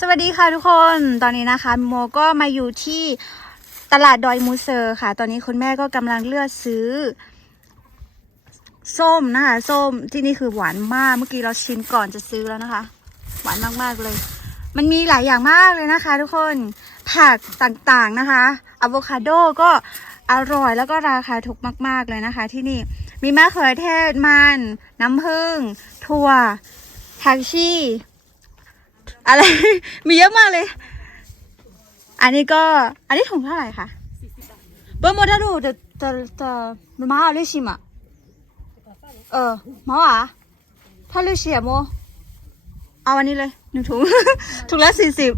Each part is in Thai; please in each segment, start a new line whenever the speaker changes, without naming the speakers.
สวัสดีค่ะทุกคนตอนนี้นะคะโมก็มาอยู่ที่ตลาดดอยมูเซอร์ค่ะ ตอนนี้คุณแม่ก็กำลังเลือกซื้อ ส้มนะคะส้มที่นี่คือหวานมากเมื่อกี้เราชิมก่อนจะซื้อแล้วนะคะ หวานมากๆเลย มันมีหลายอย่างมากเลยนะคะ ทุกคนผักต่างๆนะคะอะโวคาโดก็อร่อยแล้วก็ราคาถูกมาก ๆเลยนะคะ ที่นี่มีมะเขือเทศมัน น้ำผึ้งถั่วผักชี อะไร มีเยอะมากเลย อันนี้ก็ อันนี้ถุงเท่าไหร่คะเบอร์โมดาดูแต่แต่แต่มาเอาเลยชิมอะเออมาอะถ้าเลยชิมโมเอาอันนี้เลยหนึ่งถุงถุงละสี่สิบ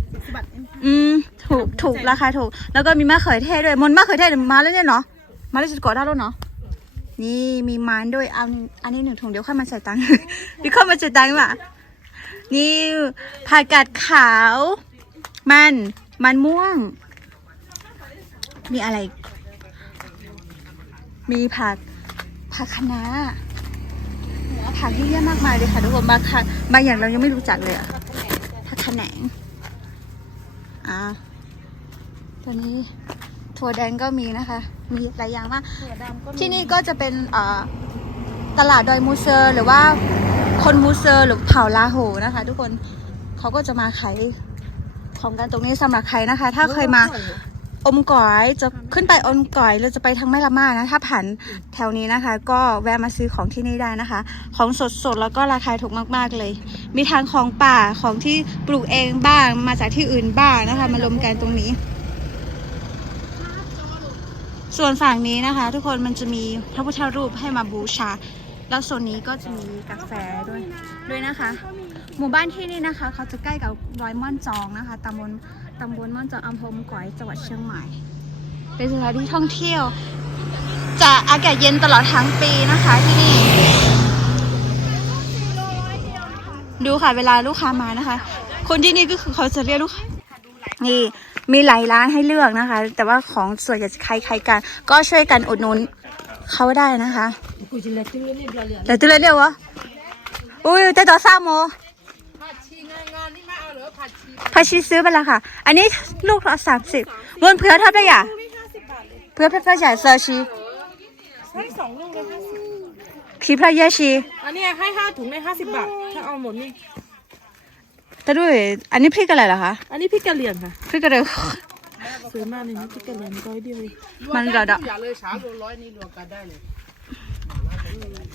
อืมถูกถูกราคาถูก แล้วก็มีมะเขือเทศด้วยมนมะเขือเทศมาแล้วเนี่ยเนาะมาแล้วจะกดได้แล้วเนาะนี่มีมันด้วยเอาอันนี้หนึ่งถุงเดี๋ยวค่อยมาใส่ตังค์เดี๋ยวค่อยมาใส่ตังค์ว่ะ นี่ผักกาดขาว มัน มันม่วง มีอะไรอีกมีผัก ผักคะน้าหัวผักที่เยอะมากมายเลยค่ะทุกคนบางค่ะบางอย่างเรายังไม่รู้จักเลยอะผักขะแหนงอ่าตัวนี้ถั่วแดงก็มีนะคะ มีหลายอย่างมากที่นี่ก็จะเป็นเอ่อตลาดดอยมูเซอร์หรือว่า คนมูเซอร์หรือเผ่าลาโหนะคะ ทุกคนเขาก็จะมาขายของกันตรงนี้สำหรับใครนะคะ ถ้าเคยมาอมก๋อยจะขึ้นไปอมก๋อยเราจะไปทางแม่ละมานะ ถ้าผ่านแถวนี้นะคะ ก็แวะมาซื้อของที่นี่ได้นะคะ ของสดๆแล้วก็ราคาถูกมากๆเลย มีทางของป่าของที่ปลูกเองบ้างมาจากที่อื่นบ้างนะคะ มารวมกันตรงนี้ ส่วนฝั่งนี้นะคะ ทุกคนมันจะมีพระพุทธรูปให้มาบูชา แล้วโซนนี้ก็จะมีกาแฟด้วยด้วยนะคะ หมู่บ้านที่นี่นะคะ เขาจะใกล้กับดอยม่อนจองนะคะตำบลตำบลม่อนจองอำเภอมก๋อยจังหวัดเชียงใหม่ เป็นสถานที่ท่องเที่ยว จะอากาศเย็นตลอดทั้งปีนะคะที่นี่ ดูค่ะเวลาลูกค้ามานะคะ คนที่นี่ก็คือเขาจะเรียกลูกค้านี่มีหลายร้านให้เลือกนะคะ แต่ว่าของส่วนใหญ่จะคล้ายๆกัน ก็ช่วยกันอุดหนุนเขาได้นะคะ แล้วตัวเรียกวะอุ้ยแต่ต่อซ้ำโมผัดชีซื้อไปแล้วค่ะ อันนี้ลูกละสามสิบวนเพื่อเท่าไหร่อะเพื่อเพื่อเพื่อใหญ่เซอร์ชี
ให้สองลูกเลยห้าสิบ
คีพระเยชี
อันนี้ให้ห้าถุงได้ห้าสิบบาท ถ้าเอาหมดนี่
แต่ด้วย อันนี้พริกอะไรเหรอคะ
อันนี้พริกกะเหรี่ยงค่ะ
พริกอะไร
ซื้อมาเลยนะพริกกะเหรี่ยงร้อยเดียวเอง
มันระดับ
อย่าเลยสามโลร้อยนี่รวมกันได้เลย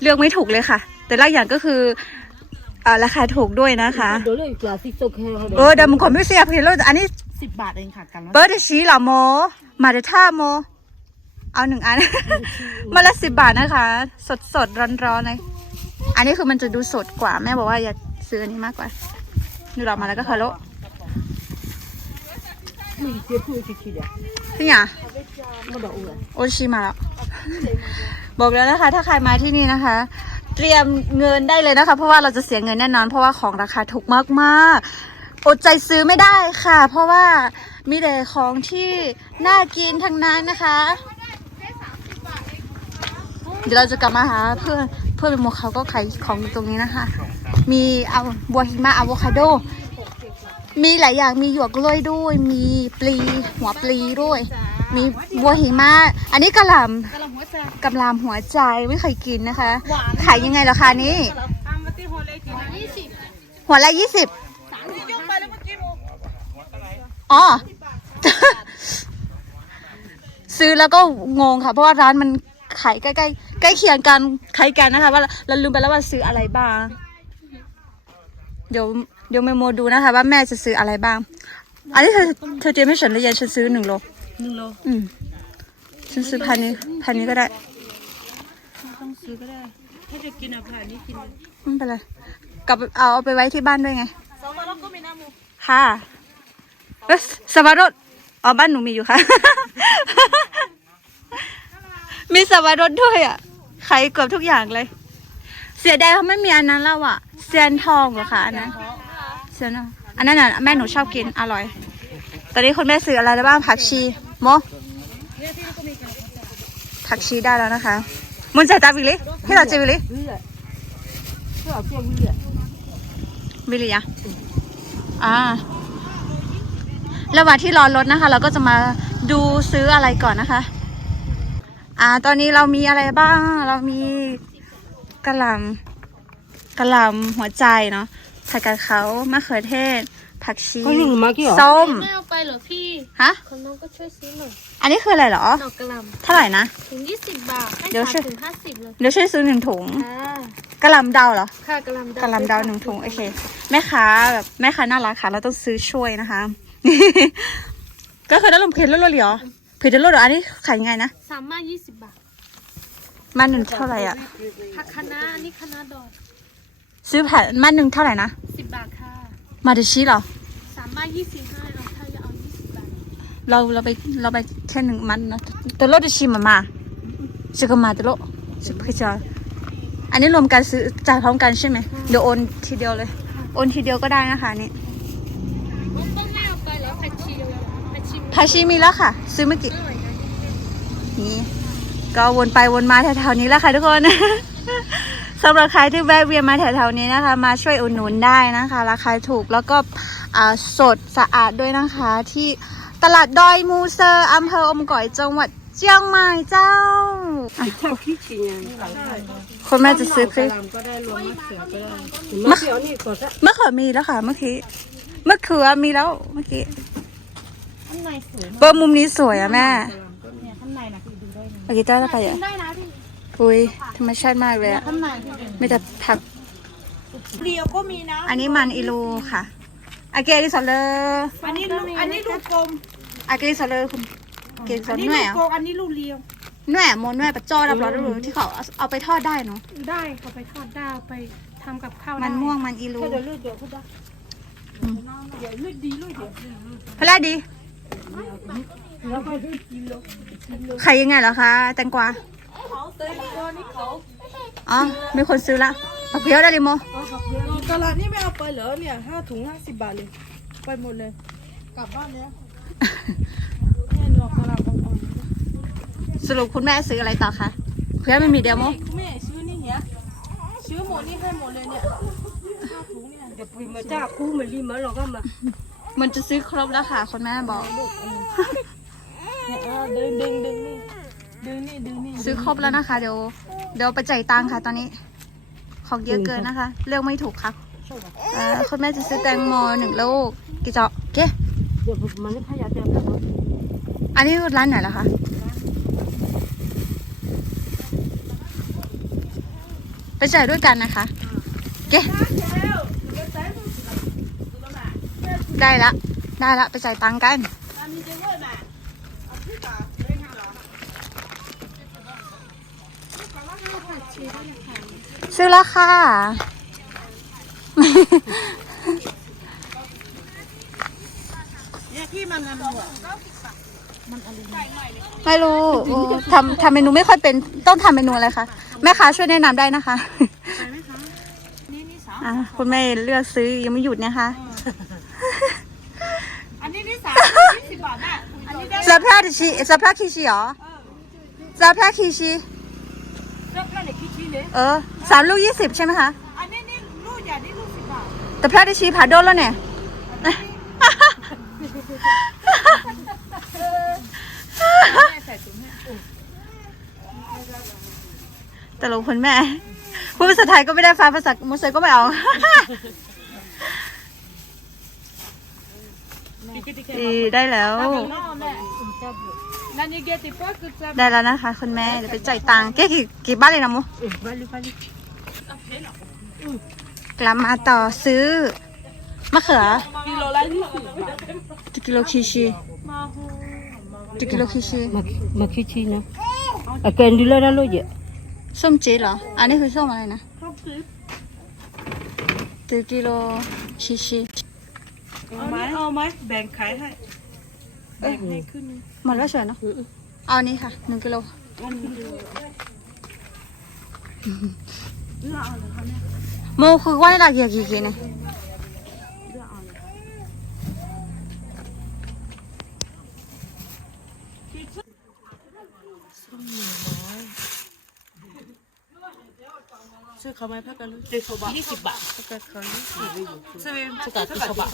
เลือกไม่ถูกเลยค่ะ แต่ละอย่างก็คืออ่าราคาถูกด้วยนะคะ
เดี๋ยวเลยกลาสิกโซแคร์เขา
เออเดี๋ยวมึงขอไม่เสียเพียรอันนี้
สิบบาทเองค่ะกันละ
เบอร์ดชีเหรอโม มาเดท่าโม เอาหนึ่งอัน มาละสิบบาทนะคะ สดสดร้อนร้อนๆเลยอันนี้คือมันจะดูสดกว่าแม่บอกว่าอยากซื้ออันนี้มากกว่าดูเรามาแล้วก็คาโล
มีเจี๊ยบพูดคิดๆอะ
พี่หยา
มาดอกอุ้ย
โอชิมาแล้ว บอกแล้วนะคะ ถ้าใครมาที่นี่นะคะ เตรียมเงินได้เลยนะคะ เพราะว่าเราจะเสียเงินแน่นอน เพราะว่าของราคาถูกมากๆ อดใจซื้อไม่ได้ค่ะ เพราะว่ามีแต่ของที่น่ากินทั้งนั้นนะคะ เดี๋ยวเราจะกลับมาหาเพื่อนเพื่อนเป็นโมเขาก็ขายของอยู่ตรงนี้นะคะ มีเอาบัวหิมะอะโวคาโด มีหลายอย่างมีหยวกกล้วยด้วย มีปลีหัวปลีด้วย มีบัวหิมะอันนี้กะหล่ำ
กะละหัวใจ
กำลามหัวใจไม่เคยกินนะคะขายยังไงราคานี้
ตามมาที่หัวเลยกินยี่สิบ
หัวละยี่สิบ
สามสิบยกไปแล้วเมื่อกี้โม
อ๋อ ซื้อแล้วก็งงค่ะ เพราะว่าร้านมันขายใกล้ๆใกล้เคียงกันคล้ายกันนะคะ ว่าเราลืมไปแล้วว่าซื้ออะไรบ้าง เดี๋ยวเดี๋ยวเมโมดูนะคะ ว่าแม่จะซื้ออะไรบ้าง อันนี้เธอเธอเตรียมให้ฉันหรือยังฉันซื้อหนึ่งโล
หนึ่งโล
อืมฉันซื้อพันนี้พันนี้ก็ได้
ต้องซื้อก็ได้ ถ้าจะกินอะผ่านนี้กิน
ไม่เป็นไรกลับเอาเอาไปไว้ที่บ้านด้วยไง
สองวันแล้วก็มีน้ำมู
ค่ะเอ้ยสับปะรดอ๋อบ้านหนูมีอยู่ค่ะ มีสับปะรดด้วยอะขายเกือบทุกอย่างเลย เสียดายเขาไม่มีอันนั้นแล้วอะเซียนทองเหรอคะอันนั้นเซียนทองอันนั้นน่ะแม่หนูชอบกินอร่อย ตอนนี้คุณแม่ซื้ออะไรได้บ้างผักชี โมผักชีได้แล้วนะคะมุนจ่ายตาวิลิให้เราเจวิลิ
เลือดเพื่อเอาเพียงเลือด
วิลิยะอ่าระหว่างที่รอรถนะคะ เราก็จะมาดูซื้ออะไรก่อนนะคะ อ่า ตอนนี้เรามีอะไรบ้าง เรามีกะหล่ำกะหล่ำหัวใจเนาะผักกาดเขามะเขือเทศ ผักชี
ก็หนึ่งมากี่หรอ
ส้ม
ไม่เอาไปเหรอพี่
ฮะ
คนน้องก็ช่วยซื้อหน่อย
อันนี้คืออะไรเหรอ
ดอกกระหล
เท่าไหร่นะำ
ถึงยี่สิบบาท ให้
เดี๋ยว
สาม
ช่วย
ถึงห้าสิบเลย
เดี๋ยวช่วยซื้อหนึ่งถุง
ค่ะ
กะหล่ำเดาเหรอ
ค่ะกระหลำดาว
กะหล่ำดาวหนึ่งถุงโอเคแม่ค้าแบบแม่ค้าน่ารักค่ะ เราต้องซื้อช่วยนะคะ ก็คือได้ลมเพลินลดๆเหรอเพลินลดเหรออันนี้ขายยังไงนะ
สามารถยี่สิบบาท
มันหนึ่งเท่าไหร่อะ
ผักคะน้าอันนี้คะน้าดอก
ซื้อแผ่นมันหนึ่งเท่าไหร่นะ
สิบบาทค่ะ
มาดิชิเหรอ
สามารถยี่สิบห้าเอาถ้าจะเอายี่สิบบาท
เราเราไปเราไปแค่หนึ่งมันนะตัวรถดิชิมามาซื้อกันมาตัวรถซื้อเพื่อจะอันนี้รวมกันซื้อจ่ายพร้อมกันใช่ไหมเดี๋ยวโอนทีเดียวเลย โอนทีเดียวก็ได้นะคะนี่
มันก็ไม่เอาไปแล้วผักชีเลยผักชี
พาชิมีแล้วค่ะ ซื้อเมื่อกี้
อร่อยนะ
นี่ก็วนไปวนมาแถวๆนี้แหล้วค่ะทุกคนสำหรับใครที่แวะเวียนมาแถวๆนี้นะคะ มาช่วยอุดหนุนได้นะคะ ราคาถูกแล้วก็อ่าสดสะอาดด้วยนะคะที่ ตลาดดอยมูเซอร์อำเภออมก๋อยจังหวัดเชียงใหม่เจ้าอะ
ชอบขี้กินยัง
คุณแม่จะซื้อพริก
กะหล่ำก็ได้รวมมะเขือก็ได้มะเขือนี่ก่อนละ
มะเขือมีแล้วค่ะเมื่อกี้มะเขือมีแล้วเมื่อกี้
ข้างในสวย
เบอร์มุมนี้สวยอะแม่
เนี่ยข้างในนะพี่ดูได้เลย
เมื่อกี้เจ้าอะไรอะ
ได้นะพี่
อุ้ยธรรมชาติมากเลยอะ
ข้างในพี่
มีแต่ผัก
เดียวก็มีนะ
อันนี้มันอิลูค่ะ อาเกลิสเลอร์
อันนี้ลูกอันนี้ลูกกลม
อาเกลิสเลอร์คุณเกลิส
อัน
เลอ
นี้
ร์หน่
ลู
วย
ก
อะ
โกงอันนี้ลูกเรียว
หน่วยโมนหน่วยปะจ้อรับร้อนรู้ที่เขาเอาเอาไปทอดได้เนาะ
ได้เอาไปทอดได้เอาไปทำกับข้าวได้
มันม่วงมันอิลู
เดี๋ยวเลือดเดี๋ยวพูดได้เดี๋ยวเลือดดีเลือดเดี๋ยว
พระแรกดีขายยังไงเหรอคะแตงกวาอ๋อมีคนซื้อละเอาเพียวได้เลยโม
ตลาดนี่ไม่เอาไปเหรอเนี่ยห้าถุงห้าสิบบาทเลย ไปหมดเลย กลับบ้านแล้วเนี่ยดอกกะหล่ำอ่อน
สรุปคุณแม่ซื้ออะไรต่อคะเพื่อไม่มีเดียวโม
ๆแม่ซื้อนี่เหี้ยซื้อหมดนี่ให้หมดเลยเนี่ยห้าถุงเนี่ยเดี๋ยวปีมาจ้าคู่มารีมาเราก็มา
มันจะซื้อครบแล้วค่ะคุณแม่บอก
เนี่ยเอาดึงดึงดึงนี่ดึงนี่ดึงนี่
ซื้อครบแล้วนะคะ เดี๋ยวเดี๋ยวไปจ่ายตังค่ะตอนนี้ ของเยอะเกินนะคะ เลือกไม่ถูกค่ะเอ่อคุณแม่จะซื้อแตงโมหนึ่งลูกกี่เจาะเก๊
เดี๋ยวมันไม่ขยับเต็มแล้ว
อันนี้ร้านไหนล่ะคะไปจ่ายด้วยกันนะคะ เก๊ได้ละ ได้ละ ไปจ่ายตังค์กัน ซื้อแล้วค่ะ
เนี่ยที่มันอันหัว
ไม่รู้โอ้ทำทำเมนูไม่ค่อยเป็นต้องทำเมนูอะไรคะแม่ค้าช่วยแนะนำได้นะคะ
นี่นี่สาม
อะคุณแม่เลือกซื้อยังไม่หยุดนะคะ
อันนี้นี่สามยี่สิบบาทน่ะอันนี้ได้
ซาพราดิชิซาพราคิชิเหรอซาพราคิชิ
เลือกแล้วเด็กพี่ชี้ เลย
เออสามลูกยี่สิบใช่ไหมคะ
อันนี้นี่ลูกใหญ่นี่ลูกสิบบาท
แต่พราดิชิผ่าโดนแล้วเนี่ยตลกคุณแม่พูดภาษาไทยก็ไม่ได้ฟ้าภาษามุสเซก็ไม่เอา ดีได้แล้ว
นั่นนี่เกติปก็จะ
ได้แล้วนะคะคุณแม่เดี๋ยวไปจ่ายตังค์เก๊กี่กี่บ้านเลยนะมุ
บาลีบาลี
กลับมาต่อซื้อมะเขือ
กิโลละยี่สิบ
จุกิโลคิชิจุกิโลคิชิ
มามาคิดชีนะอะแกนดีแล้วนะลูกเยอะ
ส้มจีดเหรอ อันนี้คือส้มอะไรนะจุกิโลคิชิ
เอาไหมเอาไหมแบ่งขายให้แบ่งให้ขึ้น
หมดแล้วสวยเนาะเอาอันนี้ค่ะหนึ่งกิโลโมคือว่าอะไรกี่กี่กี่เนี่ย
ซื้อเขาไหมพักกันรู้
เด็กโบยี่สิบบาท
พักกันเขายี่สิบ
เซเว่นสกัดติบซบะ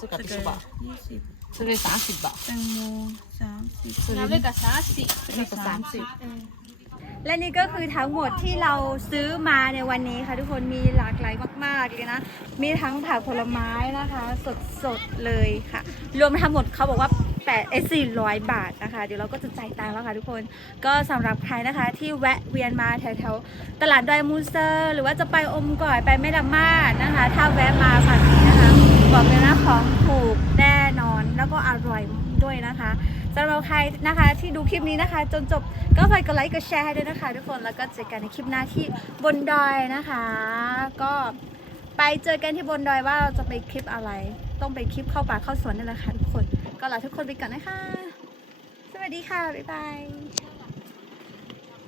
สกัดติโซบะ
ยี่สิบ
เซเว่นสามสิบบาท
แตงโมสามสิบ
น้ำเล้กกับสามสิบ
เล็กกับสามสิบและนี่ก็คือทั้งหมดที่เราซื้อมาในวันนี้ค่ะทุกคนมีหลากหลายมากๆเลยนะ มีทั้งผักผลไม้นะคะ สดๆเลยค่ะ รวมทั้งหมดเขาบอกว่า แปดเอสี่ร้อยบาทนะคะ เดี๋ยวเราก็จะจ่ายตังค์แล้วค่ะทุกคน ก็สำหรับใครนะคะที่แวะเวียนมาแถวๆตลาดดอยมูเซอร์ หรือว่าจะไปอมก่อยไปแม่ดำมาดนะคะ ถ้าแวะมาฝั่งนี้นะคะ บอกเลยนะของถูกแน่นอนแล้วก็อร่อยด้วยนะคะสำหรับใครนะคะที่ดูคลิปนี้นะคะ จนจบก็ฝากกดไลค์กดแชร์ให้ด้วยนะคะ ทุกคนแล้วก็เจอกันในคลิปหน้าที่บนดอยนะคะ ก็ไปเจอกันที่บนดอยว่าเราจะไปคลิปอะไร ต้องไปคลิปเข้าป่าเข้าสวนนั่นแหละค่ะทุกคน ก็ลาทุกคนไปก่อนนะคะ สวัสดีค่ะ บ๊ายบาย